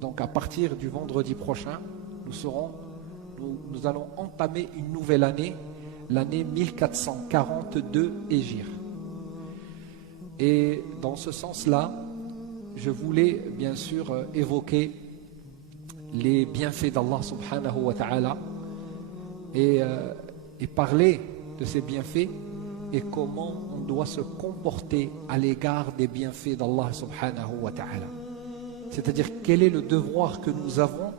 Donc à partir du vendredi prochain, nous allons entamer une nouvelle année, l'année 1442 Hégire. Et dans ce sens-là, je voulais bien sûr évoquer les bienfaits d'Allah subhanahu wa ta'ala et parler de ces bienfaits et comment on doit se comporter à l'égard des bienfaits d'Allah subhanahu wa ta'ala. C'est-à-dire quel est le devoir que nous avons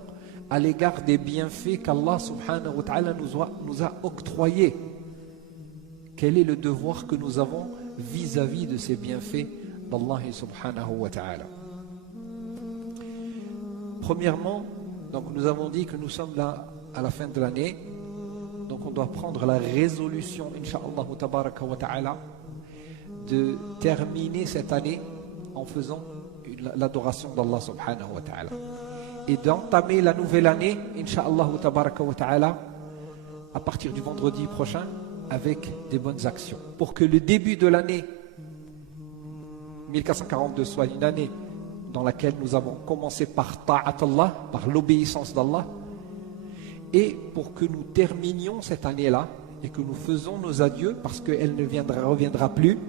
à l'égard des bienfaits qu'Allah subhanahu wa ta'ala nous a octroyés. Quel est le devoir que nous avons vis-à-vis de ces bienfaits d'Allah subhanahu wa ta'ala. Premièrement, donc nous avons dit que nous sommes là à la fin de l'année. Donc on doit prendre la résolution, incha'Allah tabaraka wa ta'ala, de terminer cette année en faisant l'adoration d'Allah subhanahu wa ta'ala. Et d'entamer la nouvelle année, incha'Allah tabaraka wa ta'ala, à partir du vendredi prochain, avec des bonnes actions. Pour que le début de l'année 1442 soit une année dans laquelle nous avons commencé par ta'at Allah, par l'obéissance d'Allah, et pour que nous terminions cette année-là et que nous faisons nos adieux, parce qu'elle ne reviendra plus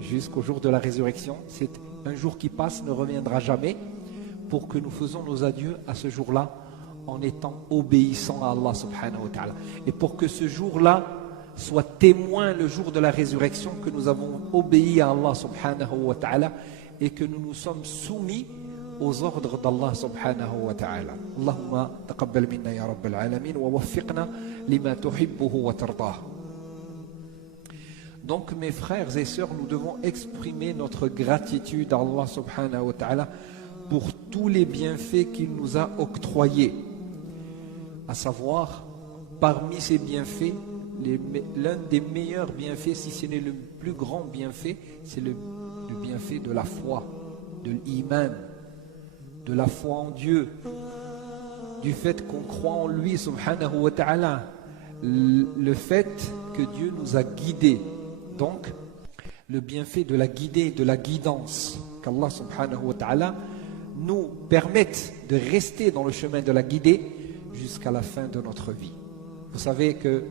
jusqu'au jour de la résurrection. C'est un jour qui passe, ne reviendra jamais, pour que nous faisons nos adieux à ce jour-là en étant obéissants à Allah subhanahu wa ta'ala. Et pour que ce jour-là soit témoin, le jour de la résurrection, que nous avons obéi à Allah subhanahu wa ta'ala et que nous nous sommes soumis aux ordres d'Allah subhanahu wa ta'ala. Allahumma taqabbal minna ya rabbal alamin wa waffiqna lima tuhibbuhu wa tardah. Donc mes frères et sœurs, nous devons exprimer notre gratitude à Allah subhanahu wa ta'ala pour tous les bienfaits qu'il nous a octroyés. À savoir, parmi ces bienfaits, l'un des meilleurs bienfaits, si ce n'est le plus grand bienfait, c'est le bienfait de la foi, de l'iman, de la foi en Dieu, du fait qu'on croit en lui subhanahu wa ta'ala, le fait que Dieu nous a guidés. Donc le bienfait de la guidée, de la guidance, qu'Allah subhanahu wa ta'ala nous permette de rester dans le chemin de la guidée jusqu'à la fin de notre vie. Vous savez que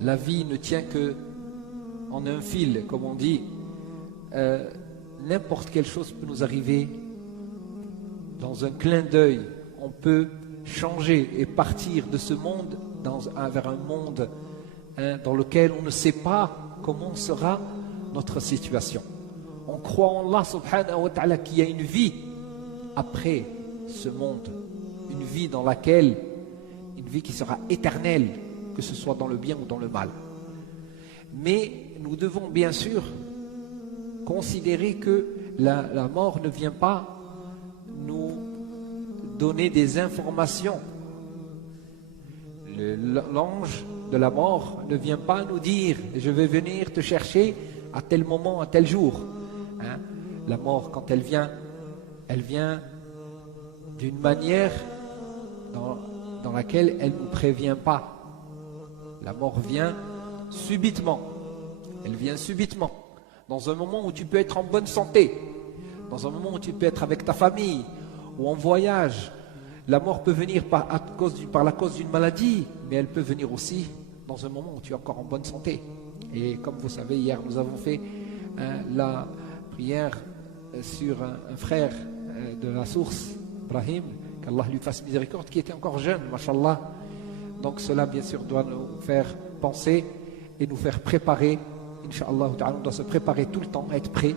la vie ne tient que en un fil, comme on dit. N'importe quelle chose peut nous arriver dans un clin d'œil. On peut changer et partir de ce monde vers un monde dans lequel on ne sait pas comment sera notre situation. On croit en Allah subhanahu wa ta'ala qu'il y a une vie après ce monde, une vie dans laquelle, une vie qui sera éternelle, que ce soit dans le bien ou dans le mal. Mais nous devons bien sûr considérer que la mort ne vient pas nous donner des informations. L'ange de la mort ne vient pas nous dire « je vais venir te chercher à tel moment, à tel jour ». La mort, quand elle vient d'une manière dans laquelle elle ne nous prévient pas. La mort vient subitement. Elle vient subitement. Dans un moment où tu peux être en bonne santé. Dans un moment où tu peux être avec ta famille. Ou en voyage. La mort peut venir par la cause d'une maladie. Mais elle peut venir aussi dans un moment où tu es encore en bonne santé. Et comme vous savez, hier nous avons fait la prière sur un frère de la source, Ibrahim, qu'Allah lui fasse miséricorde, qui était encore jeune, mashallah. Donc cela bien sûr doit nous faire penser et nous faire préparer, incha'Allah ta'ala, on doit se préparer tout le temps, être prêt.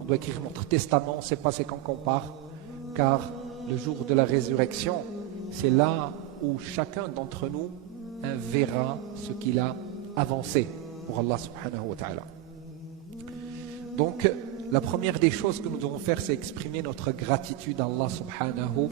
On doit écrire notre testament, on ne sait pas c'est quand qu'on part, car le jour de la résurrection, c'est là où chacun d'entre nous verra ce qu'il a avancé pour Allah subhanahu wa ta'ala. Donc la première des choses que nous devons faire, c'est exprimer notre gratitude à Allah subhanahu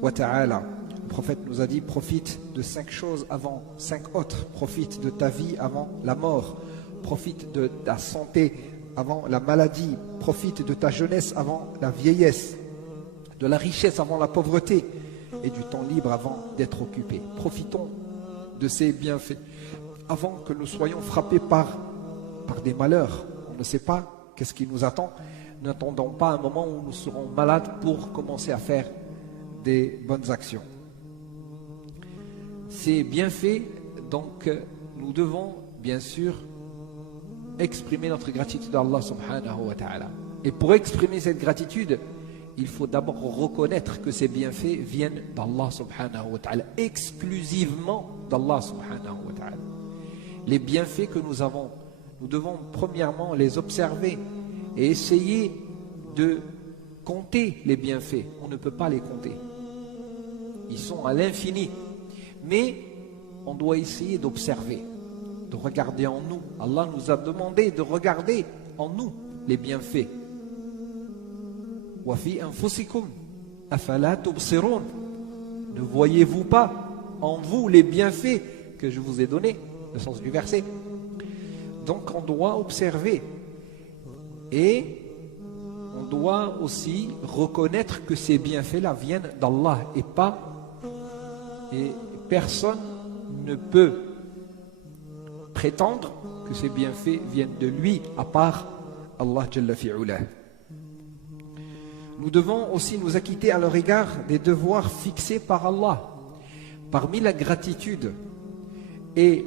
wa ta'ala. Le prophète nous a dit, profite de 5 choses avant 5 autres. Profite de ta vie avant la mort. Profite de ta santé avant la maladie. Profite de ta jeunesse avant la vieillesse. De la richesse avant la pauvreté. Et du temps libre avant d'être occupé. Profitons de ces bienfaits avant que nous soyons frappés par des malheurs. On ne sait pas qu'est-ce qui nous attend n'attendons pas un moment où nous serons malades pour commencer à faire des bonnes actions. Ces bienfaits, donc, nous devons bien sûr exprimer notre gratitude à Allah subhanahu wa ta'ala. Et pour exprimer cette gratitude, il faut d'abord reconnaître que ces bienfaits viennent d'Allah subhanahu wa ta'ala, exclusivement d'Allah subhanahu wa ta'ala. Les bienfaits que nous avons, nous devons premièrement les observer et essayer de compter les bienfaits. On ne peut pas les compter. Ils sont à l'infini. Mais on doit essayer d'observer, de regarder en nous. Allah nous a demandé de regarder en nous les bienfaits. وَفِي أَنفُسِكُمْ أَفَلَا تُبْصِرُونَ. Ne voyez-vous pas en vous les bienfaits que je vous ai donnés, le sens du verset. Donc on doit observer et on doit aussi reconnaître que ces bienfaits-là viennent d'Allah et personne ne peut prétendre que ces bienfaits viennent de lui à part Allah Jalla fi'ulah. Nous devons aussi nous acquitter à leur égard des devoirs fixés par Allah. Parmi la gratitude et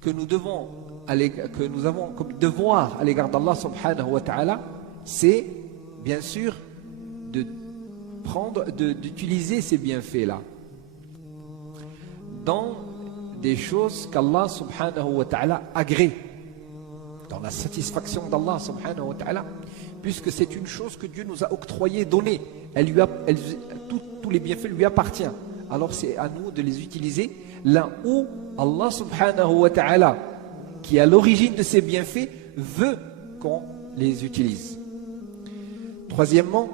que nous avons comme devoir à l'égard d'Allah subhanahu wa ta'ala, c'est bien sûr d'utiliser ces bienfaits-là dans des choses qu'Allah subhanahu wa ta'ala agrée, dans la satisfaction d'Allah subhanahu wa ta'ala, puisque c'est une chose que Dieu nous a octroyée, donnée. Tous les bienfaits lui appartiennent. Alors c'est à nous de les utiliser là où Allah subhanahu wa ta'ala, qui est à l'origine de ces bienfaits, veut qu'on les utilise. Troisièmement,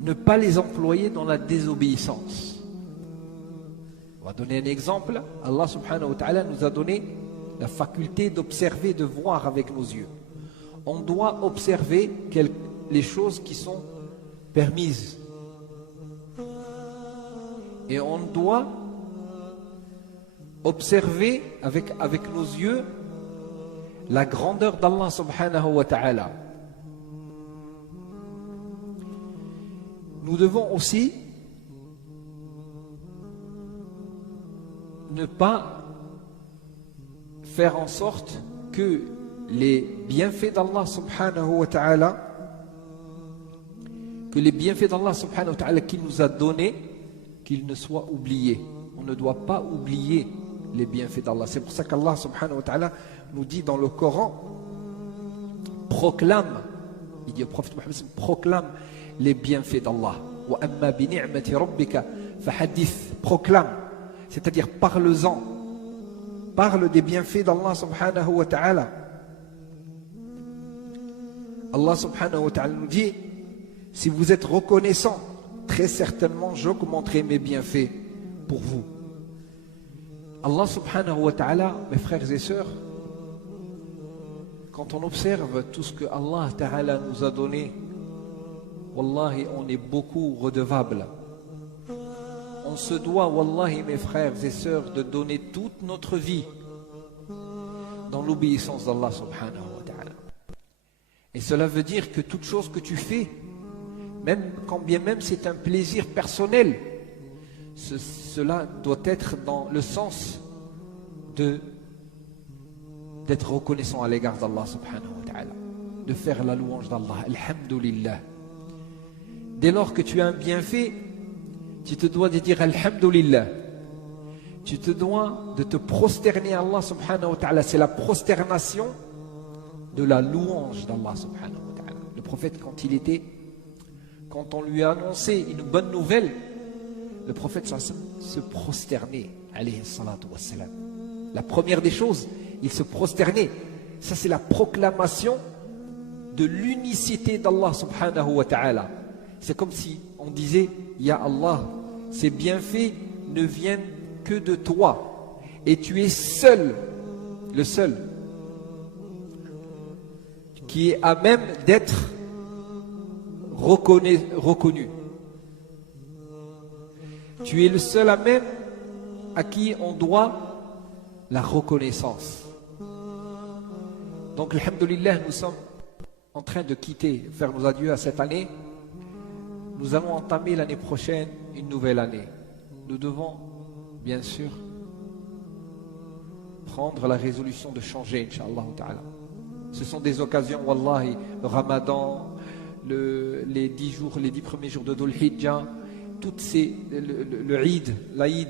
ne pas les employer dans la désobéissance. On va donner un exemple. Allah subhanahu wa ta'ala nous a donné la faculté d'observer, de voir avec nos yeux. On doit observer les choses qui sont permises. Et on doit observer avec nos yeux la grandeur d'Allah subhanahu wa ta'ala. Nous devons aussi ne pas faire en sorte que les bienfaits d'Allah subhanahu wa ta'ala, qu'il nous a donnés, qu'ils ne soient oubliés. On ne doit pas oublier les bienfaits d'Allah. C'est pour ça qu'Allah subhanahu wa ta'ala nous dit dans le Coran, proclame, il dit au prophète Mohammed, proclame les bienfaits d'Allah. Wa amma bi ni'mati rabbika fahadith, proclame, c'est-à-dire parle-en, parle des bienfaits d'Allah subhanahu wa ta'ala. Allah subhanahu wa ta'ala nous dit, si vous êtes reconnaissant, très certainement j'augmenterai mes bienfaits pour vous. Allah subhanahu wa ta'ala, mes frères et sœurs, quand on observe tout ce que Allah ta'ala nous a donné, wallahi, on est beaucoup redevable. On se doit, wallahi, mes frères et sœurs, de donner toute notre vie dans l'obéissance d'Allah subhanahu wa ta'ala. Et cela veut dire que toute chose que tu fais, même quand bien même c'est un plaisir personnel, cela doit être dans le sens d'être reconnaissant à l'égard d'Allah subhanahu wa ta'ala, de faire la louange d'Allah, alhamdulillah. Dès lors que tu as un bienfait, tu te dois de dire alhamdulillah. Tu te dois de te prosterner à Allah subhanahu wa ta'ala. C'est la prosternation de la louange d'Allah subhanahu wa ta'ala. Le prophète, quand on lui a annoncé une bonne nouvelle, le prophète se prosternait, alayhi salatu wassalam. La première des choses, il se prosternait. Ça, c'est la proclamation de l'unicité d'Allah subhanahu wa ta'ala. C'est comme si on disait, Ya Allah, ces bienfaits ne viennent que de toi. Et tu es seul, le seul, qui est à même d'être reconnu. Tu es le seul à même à qui on doit la reconnaissance. Donc, alhamdoulilah, nous sommes en train de quitter, faire nos adieux à cette année. Nous allons entamer l'année prochaine une nouvelle année. Nous devons, bien sûr, prendre la résolution de changer, Inch'Allah ta'ala. Ce sont des occasions, wallahi, le Ramadan, les 10 jours, les 10 premiers jours de Dhul Hijjah, toutes ces, le Eid, l'Aïd,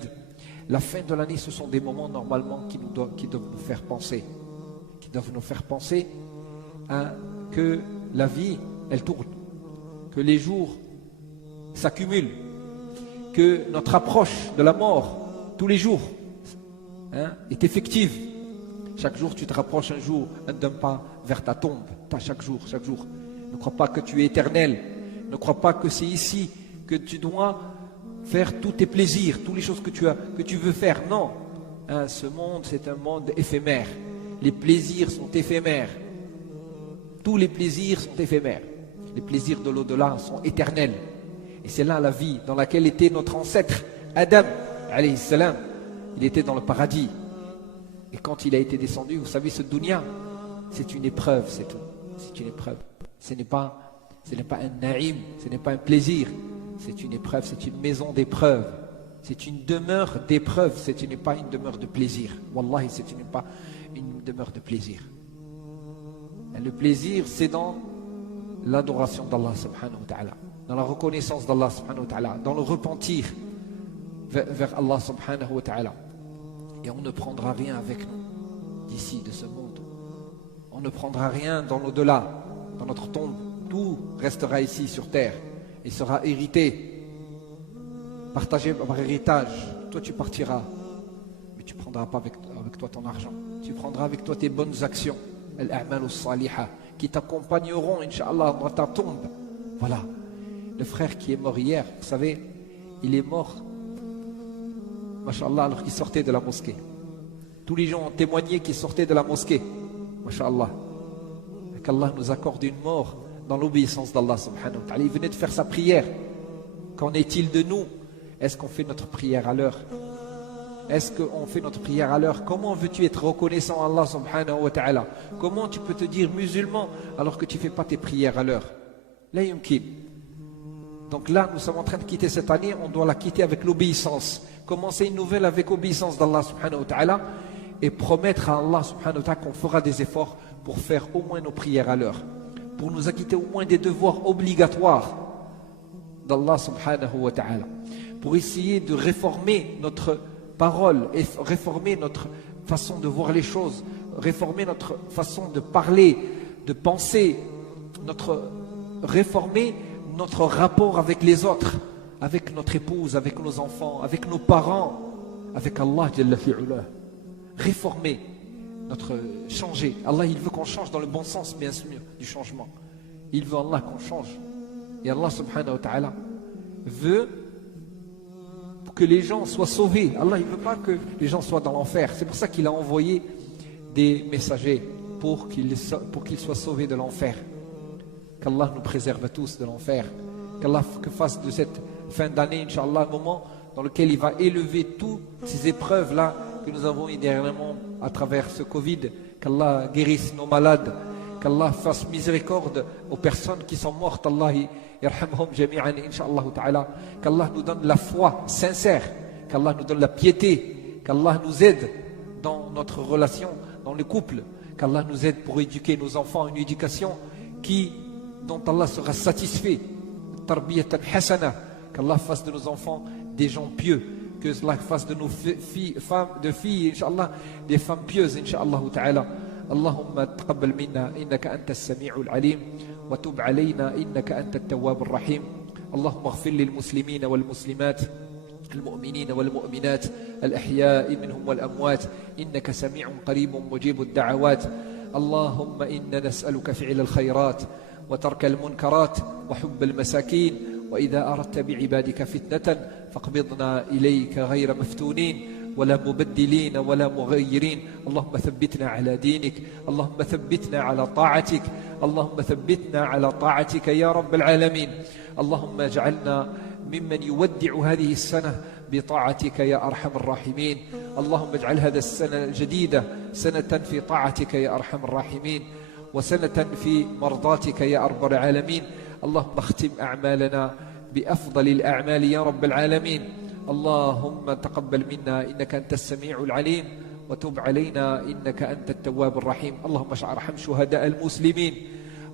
la fin de l'année, ce sont des moments normalement qui doivent nous faire penser, que la vie, elle tourne, que les jours s'accumulent, que notre approche de la mort, tous les jours, est effective. Chaque jour, tu te rapproches d'un pas vers ta tombe, chaque jour. Ne crois pas que tu es éternel, ne crois pas que c'est ici que tu dois faire tous tes plaisirs, toutes les choses que tu veux faire. Non, ce monde, c'est un monde éphémère. Les plaisirs sont éphémères. Tous les plaisirs sont éphémères. Les plaisirs de l'au-delà sont éternels. Et c'est là la vie dans laquelle était notre ancêtre, Adam, alayhi salam. Il était dans le paradis. Et quand il a été descendu, vous savez, ce dunya, c'est une épreuve, c'est tout. C'est une épreuve. Ce n'est pas un naïm, ce n'est pas un plaisir. C'est une épreuve, c'est une maison d'épreuve. C'est une demeure d'épreuve, ce n'est pas une demeure de plaisir. Wallahi, ce n'est pas une demeure de plaisir. Et le plaisir, c'est dans l'adoration d'Allah subhanahu wa ta'ala, dans la reconnaissance d'Allah subhanahu wa ta'ala, dans le repentir vers Allah subhanahu wa ta'ala. Et on ne prendra rien avec nous d'ici, de ce monde. On ne prendra rien dans l'au-delà, dans notre tombe. Tout restera ici sur terre et sera hérité, partagé par héritage. Toi tu partiras, mais tu ne prendras pas avec toi ton argent. Tu prendras avec toi tes bonnes actions, al-a'mal as-salihah, qui t'accompagneront, Inch'Allah, dans ta tombe. Voilà. Le frère qui est mort hier, vous savez, il est mort, Masha'Allah, alors qu'il sortait de la mosquée. Tous les gens ont témoigné qu'il sortait de la mosquée. Masha'Allah. Qu'Allah nous accorde une mort dans l'obéissance d'Allah subhanahu wa ta'ala. Il venait de faire sa prière. Qu'en est-il de nous? Est-ce qu'on fait notre prière à l'heure? Est-ce qu'on fait notre prière à l'heure? Comment veux-tu être reconnaissant à Allah subhanahu wa ta'ala? Comment tu peux te dire musulman alors que tu ne fais pas tes prières à l'heure? La yumkin. Donc là, nous sommes en train de quitter cette année, on doit la quitter avec l'obéissance. Commencer une nouvelle avec obéissance d'Allah subhanahu wa ta'ala et promettre à Allah subhanahu wa ta'ala qu'on fera des efforts pour faire au moins nos prières à l'heure, pour nous acquitter au moins des devoirs obligatoires d'Allah subhanahu wa ta'ala, pour essayer de réformer notre parole et réformer notre façon de voir les choses, réformer notre façon de parler, de penser, réformer notre rapport avec les autres, avec notre épouse, avec nos enfants, avec nos parents, avec Allah Jalla fi'ula. Réformer, changer. Allah, il veut qu'on change dans le bon sens, bien sûr, du changement. Il veut Allah qu'on change. Et Allah subhanahu wa ta'ala veut que les gens soient sauvés. Allah, il ne veut pas que les gens soient dans l'enfer. C'est pour ça qu'il a envoyé des messagers pour qu'ils soient sauvés de l'enfer. Qu'Allah nous préserve tous de l'enfer. Qu'Allah fasse de cette fin d'année, Inch'Allah, un moment dans lequel il va élever toutes ces épreuves-là que nous avons eu dernièrement à travers ce Covid. Qu'Allah guérisse nos malades. Qu'Allah fasse miséricorde aux personnes qui sont mortes. Allah yarhamhum jami'an, Inch'Allah ta'ala. Qu'Allah nous donne la foi sincère. Qu'Allah nous donne la piété. Qu'Allah nous aide dans notre relation, dans le couple. Qu'Allah nous aide pour éduquer nos enfants, une éducation dont Allah sera satisfait. Tarbiyatan hasana. Qu'Allah fasse de nos enfants des gens pieux. Que Allah fasse de nos filles, Inch'Allah, des femmes pieuses, Inch'Allah ta'ala. اللهم تقبل منا إنك أنت السميع العليم وتب علينا إنك أنت التواب الرحيم. اللهم اغفر للمسلمين والمسلمات المؤمنين والمؤمنات الأحياء منهم والأموات إنك سميع قريب مجيب الدعوات. اللهم إنا نسألك فعل الخيرات وترك المنكرات وحب المساكين وإذا أردت بعبادك فتنة فاقبضنا إليك غير مفتونين ولا مبدلين ولا مغيرين. اللهم ثبتنا على دينك. اللهم ثبتنا على طاعتك. اللهم ثبتنا على طاعتك يا رب العالمين. اللهم اجعلنا ممن يودع هذه السنة بطاعتك يا أرحم الراحمين. اللهم اجعل هذا السنة الجديدة سنة في طاعتك يا أرحم الراحمين، وسنة في مرضاتك يا رب العالمين. اللهم اختم أعمالنا بأفضل الأعمال يا رب العالمين. اللهم تقبل منا إنك أنت السميع العليم، وتب علينا إنك أنت التواب الرحيم. اللهم ارحم شهداء المسلمين.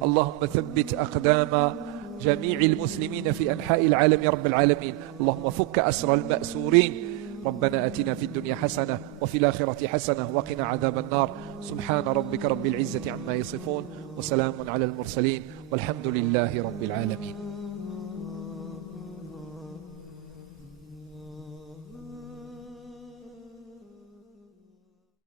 اللهم ثبت أقدام جميع المسلمين في أنحاء العالم يا رب العالمين. اللهم فك أسر المأسورين. ربنا أتنا في الدنيا حسنة وفي الآخرة حسنة وقنا عذاب النار. سبحان ربك رب العزة عما يصفون، وسلام على المرسلين، والحمد لله رب العالمين.